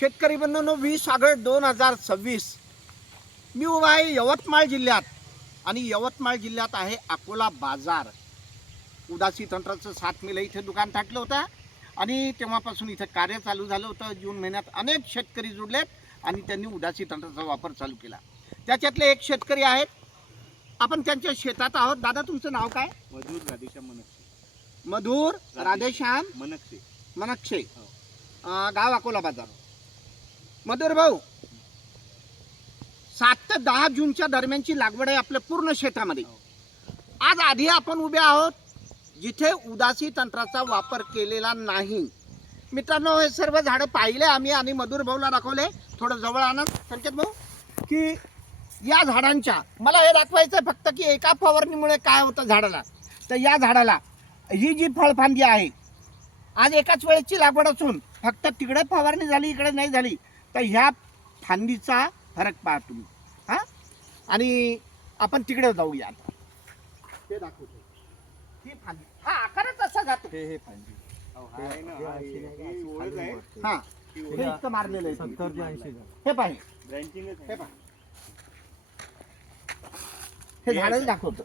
शेतकरी बंधूंनो, 20 ऑगस्ट 2026 मी उभा आहे यवतमाळ जिल्ह्यात आणि यवतमाळ जिल्ह्यात आहे अकोला बाजार. उदासी तंत्राचं 7 मेला इथे दुकान टाकलं होतं आणि तेव्हापासून इथे कार्य चालू झालं होतं. जून महिन्यात अनेक शेतकरी जुडलेत आणि त्यांनी उदासी तंत्राचा वापर चालू केला. त्याच्यातले एक शेतकरी आहेत, आपण त्यांच्या शेतात आहोत. दादा, तुमचं नाव काय? मधुर राधेश्याम मनक्षे. मधुर राधेश्याम मनक्षे. मनक्षे, गाव अकोला बाजार. मधुर भाऊ, 7 ते 10 जूनच्या दरम्यानची लागवड आहे आपल्या पूर्ण शेतामध्ये. आज आधी आपण उभे आहोत जिथे उदासी तंत्राचा वापर केलेला नाही. मित्रांनो, हे सर्व झाडं पाहिले आम्ही आणि मधुर भाऊला दाखवले. थोडं जवळ आणा संकेत भाऊ, की या झाडांच्या मला हे दाखवायचं फक्त की एका फवारणीमुळे काय होतं झाडाला. तर या झाडाला ही जी फळफांदी आहे, आज एकाच वेळेची लागवड असून फक्त तिकडे फवारणी झाली, इकडे नाही झाली. तर ह्या फांदीचा फरक पहा तुम्ही. हां, आणि आपण तिकडे जाऊया आता. ते दाखवतो ही फांदी. हा आकारच असा जातो. हे फांदी. आहे ना, ही ओळख आहे. हां, हे इतकं मारलेलं आहे. 70 ते 80. हे पाहे, ब्रँचिंगच हे आहे. पहा, हे झाडच दाखवतो.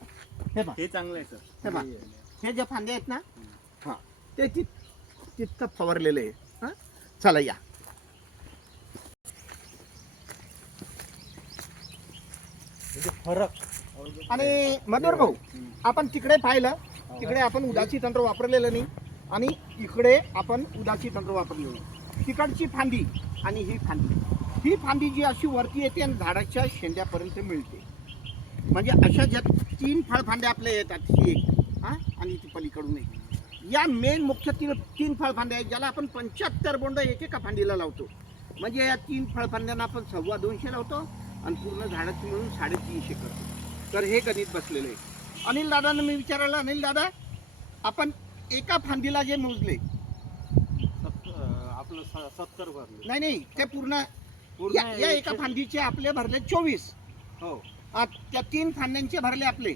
हे पहा, हे चांगलं आहे सर. हे पहा, हे जे फांदे आहेत ना, हां, ते तितकं फवारलेलं आहे. हां, चला या. फरक. आणि मधुर भाऊ, आपण तिकडे पाहिलं, तिकडे आपण उदासी तंत्र वापरलेलं नाही आणि इकडे आपण उदासी तंत्र वापरलेलं नाही. तिकडची फांदी आणि ही फांदी जी अशी वरती येते आणि झाडाच्या शेंड्यापर्यंत मिळते. म्हणजे अशा ज्या 3 फळफांद्या आपल्या येतात, ही एक, हां, आणि ती पलीकडून एक. या मेन मुख्य 3 फळफांद्या आहेत, ज्याला आपण 75 बोंड एकेका फांदीला लावतो. म्हणजे या 3 फळफांद्यांना आपण 250 लावतो आणि पूर्ण झाडाची मिळून 350 करतो. तर हे गणित बसलेलं आहे. अनिल दादांना मी विचारलं, अनिल दादा, आपण एका फांदीला जे मोजले, आपलं 70 भरले. नाही, ते पूर्ण या एका फांदीचे आपले भरले 24. हो, त्या 3 फांद्यांचे भरले आपले,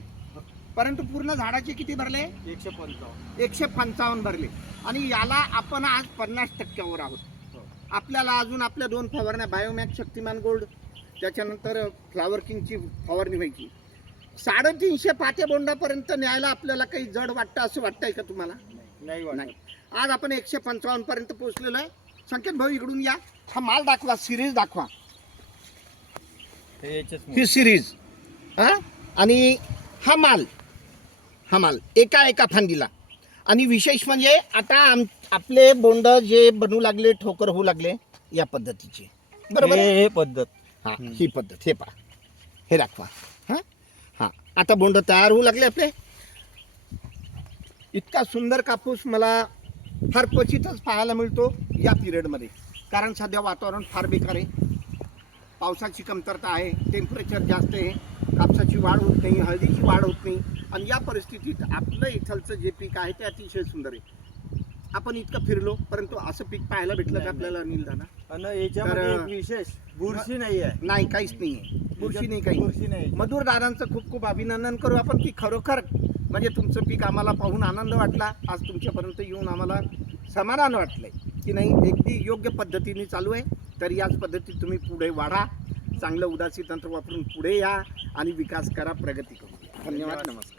परंतु पूर्ण झाडाचे किती भरले? 155 भरले. आणि याला आपण आज 50% आहोत. आपल्याला अजून आपल्या 2 फवारण्या, बायोमॅक्स, शक्तिमान गोल्ड, त्याच्यानंतर फ्लावर किंगची फवारणी व्हायची. 350 पाते बोंडापर्यंत न्यायला आपल्याला काही जड वाटतं असं वाटतंय का तुम्हाला? नाही. आज आपण 155 पर्यंत पोहोचलेलो आहे. संकेत भाऊ, इकडून या. हा माल दाखवा, सिरीज दाखवा. ही सिरीज, हा, आणि हा माल एका फांदीला. आणि विशेष म्हणजे आता आपले बोंड जे बनू लागले, ठोकर होऊ लागले, या पद्धतीचे, बरोबर? हे पद्धत. हां, ही पद्धत. हे पहा, हे दाखवा. हां, आता बोंड तयार होऊ लागले आपले. इतका सुंदर कापूस मला फार क्वचितच पाहायला मिळतो या पिरियडमध्ये. कारण सध्या वातावरण फार बेकार आहे, पावसाची कमतरता आहे, टेम्परेचर जास्त आहे, कापसाची वाढ होत नाही, हळदीची वाढ होत नाही. आणि या परिस्थितीत आपलं इथलचं जे पीक आहे ते अतिशय सुंदर आहे. आपण इतकं फिरलो, परंतु असं पीक पाहायला भेटलं का आपल्याला, अनिल दादा? आणि याच्यामध्ये एक विशेष बुरशी नाही आहे. नाही, काहीच नाही आहे, बुरशी नाही, काही बुरशी नाही. मधुर दादांचं खूप खूप अभिनंदन करू आपण की खरोखर म्हणजे तुमचं पीक आम्हाला पाहून आनंद वाटला. आज तुमच्यापर्यंत येऊन आम्हाला समाधान वाटलंय की नाही, अगदी योग्य पद्धतीने चालू आहे. तर याच पद्धतीत तुम्ही पुढे वाढा, चांगलं उदासी तंत्र वापरून पुढे या आणि विकास करा, प्रगती करू. धन्यवाद, नमस्कार.